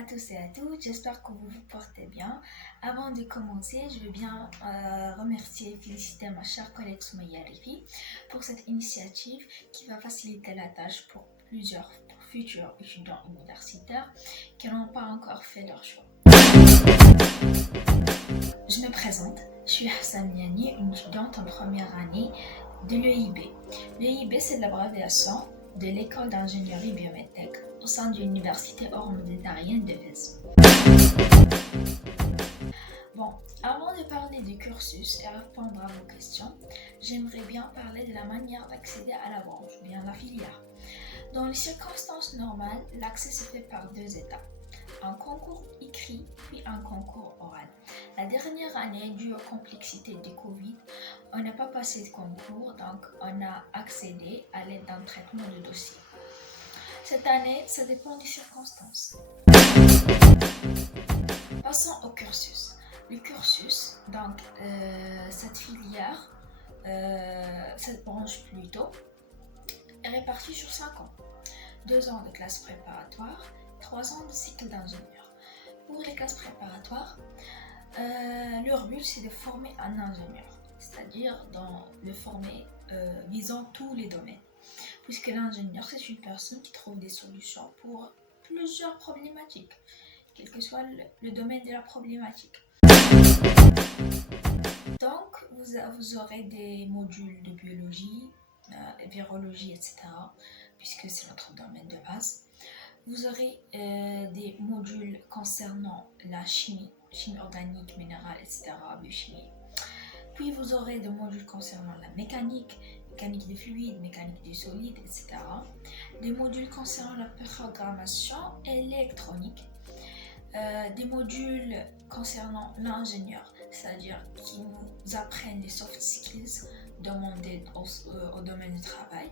à tous et à toutes, j'espère que vous vous portez bien. Avant de commencer, je veux bien remercier et féliciter ma chère collègue Soumaïa Rifi pour cette initiative qui va faciliter la tâche pour plusieurs futurs étudiants universitaires qui n'ont pas encore fait leur choix. Je me présente, je suis Hassan Niani, une étudiante en première année de l'EIB. L'EIB, c'est l'abréviation de l'école d'ingénierie biomédecine au sein de l'université hors-méditerranéenne de Fès. Bon, avant de parler du cursus et répondre à vos questions, j'aimerais bien parler de la manière d'accéder à la branche ou bien la filière. Dans les circonstances normales, l'accès se fait par deux étapes. Un concours écrit puis un concours oral. La dernière année, due aux complexités du Covid, on n'a pas passé de concours, donc on a accédé à l'aide d'un traitement de dossier. Cette année, ça dépend des circonstances. Passons au cursus. Le cursus, donc cette filière, cette branche plutôt, est répartie sur 5 ans. 2 ans de classe préparatoire, 3 ans de cycle d'ingénieur. Pour les classes préparatoires, leur but c'est de former un ingénieur, c'est-à-dire le former visant tous les domaines. Puisque l'ingénieur c'est une personne qui trouve des solutions pour plusieurs problématiques, quel que soit le domaine de la problématique. Donc vous aurez des modules de biologie, virologie, etc. puisque c'est notre domaine de base. Vous aurez des modules concernant la chimie organique, minérale, etc., biochimie. Puis vous aurez des modules concernant la mécanique des fluides, mécanique des solides, etc. Des modules concernant la programmation électronique. Des modules concernant l'ingénieur, c'est-à-dire qui nous apprennent les soft skills demandés au domaine du travail.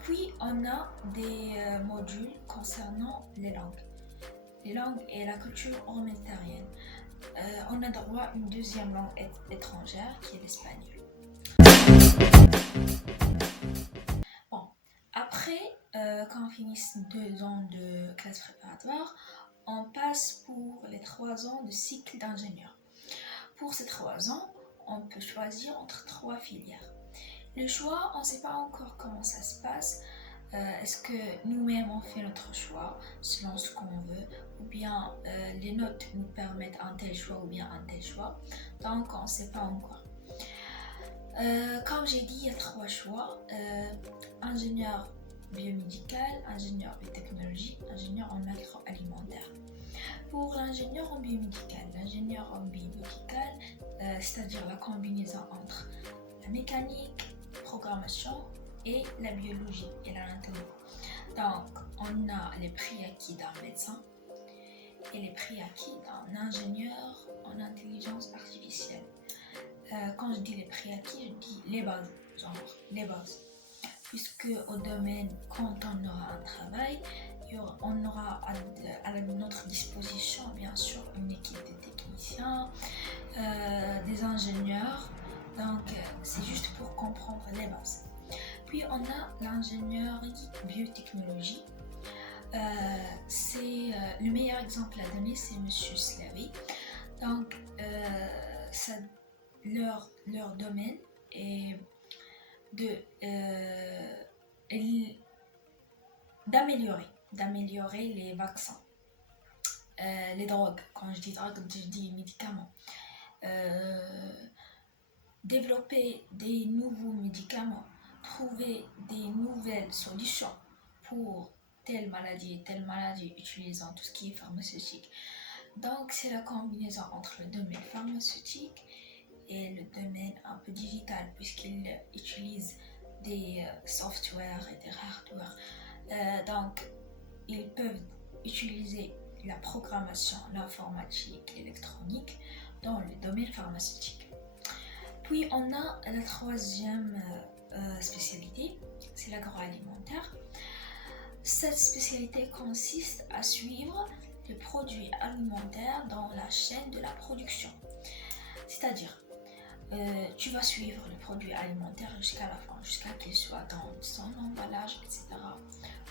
Puis on a des modules concernant les langues et la culture hors-méditerranéenne. On a droit à une deuxième langue étrangère qui est l'espagnol. Bon, après quand on finisse 2 ans de classe préparatoire, on passe pour les 3 ans de cycle d'ingénieur. Pour ces 3 ans, on peut choisir entre 3 filières. Le choix, on ne sait pas encore comment ça se passe. Est-ce que nous-mêmes on fait notre choix selon ce qu'on veut, ou bien les notes nous permettent un tel choix ou bien un tel choix. Donc on ne sait pas encore. Comme j'ai dit, il y a 3 choix. Ingénieur biomédical, ingénieur biotechnologie, ingénieur en agroalimentaire. Pour l'ingénieur en biomédical, c'est-à-dire la combinaison entre la mécanique, programmation et la biologie et l'anatomie. Donc, on a les prérequis d'un médecin et les prérequis d'un ingénieur en intelligence artificielle. Quand je dis les prérequis, je dis les bases. Puisque au domaine, quand on aura un travail, on aura à notre disposition, bien sûr, une équipe de techniciens, des ingénieurs. Donc, c'est juste pour comprendre les bases. Puis, on a l'ingénierie biotechnologie. Le meilleur exemple à donner, c'est M. Slavi. Donc, leur domaine est d'améliorer les vaccins, les drogues. Quand je dis drogue, je dis médicaments. Développer des nouveaux médicaments, trouver des nouvelles solutions pour telle maladie utilisant tout ce qui est pharmaceutique. Donc c'est la combinaison entre le domaine pharmaceutique et le domaine un peu digital, puisqu'il utilise des softwares et des hardware. Donc ils peuvent utiliser la programmation, l'informatique, l'électronique dans le domaine pharmaceutique. Puis on a la 3e spécialité, c'est l'agroalimentaire. Cette spécialité consiste à suivre le produit alimentaire dans la chaîne de la production. C'est-à-dire, tu vas suivre le produit alimentaire jusqu'à la fin, jusqu'à qu'il soit dans son emballage, etc.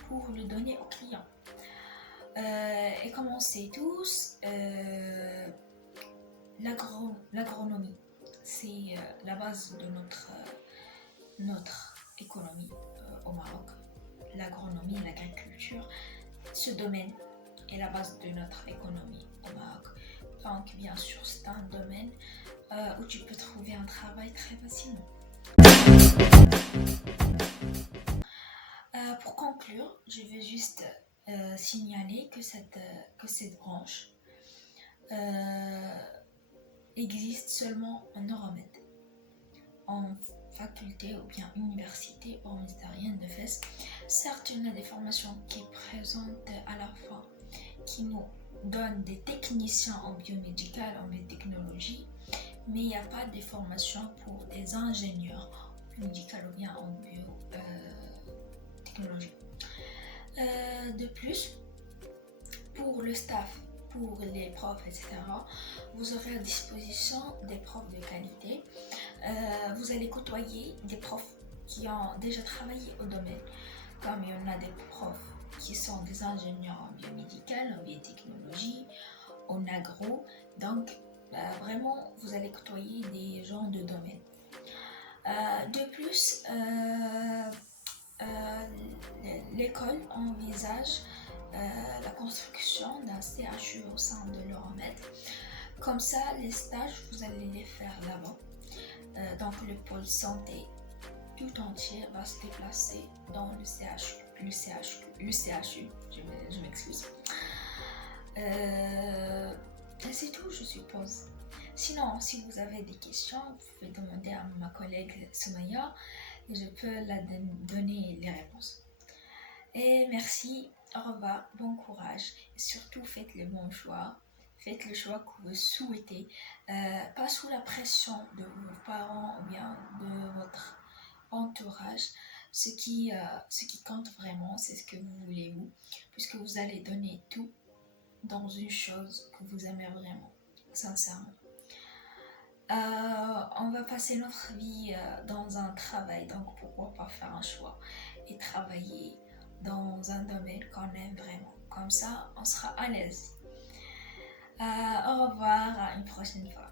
pour le donner au client. Et comme on sait tous, l'agronomie, c'est la base de notre économie au Maroc. L'agronomie et l'agriculture, ce domaine est la base de notre économie au Maroc. Donc bien sûr, c'est un domaine où tu peux trouver un travail très facilement. Pour conclure, je vais juste signaler que cette branche existe seulement en Euromed, en faculté ou bien université ministérienne de Fès. Certes, il y a des formations qui présentent à la fin, qui nous donnent des techniciens en biomédical, en biotechnologie, mais il n'y a pas de formation pour des ingénieurs médicaux ou bien en biotechnologie. De plus, pour le staff, pour les profs, etc., vous aurez à disposition des profs de qualité. Vous allez côtoyer des profs qui ont déjà travaillé au domaine, comme il y en a des profs qui sont des ingénieurs en biomédical, en biotechnologie, en agro. Donc, vraiment, vous allez côtoyer des gens de domaine. De plus, l'école envisage la construction d'un CHU au sein de l'Euromed. Comme ça, les stages, vous allez les faire là-bas. Donc, le pôle santé tout entier va se déplacer dans le CHU. Je m'excuse. Et c'est tout, je suppose. Sinon, si vous avez des questions, vous pouvez demander à ma collègue Soumaya et je peux la donner les réponses. Et merci, au revoir, bon courage et surtout faites le bon choix. Faites le choix que vous souhaitez, pas sous la pression de vos parents ou bien de votre entourage. Ce qui compte vraiment, c'est ce que vous voulez vous, puisque vous allez donner tout dans une chose que vous aimez vraiment, sincèrement. On va passer notre vie dans un travail, donc pourquoi pas faire un choix et travailler dans un domaine qu'on aime vraiment. Comme ça, on sera à l'aise. Au revoir, à une prochaine fois.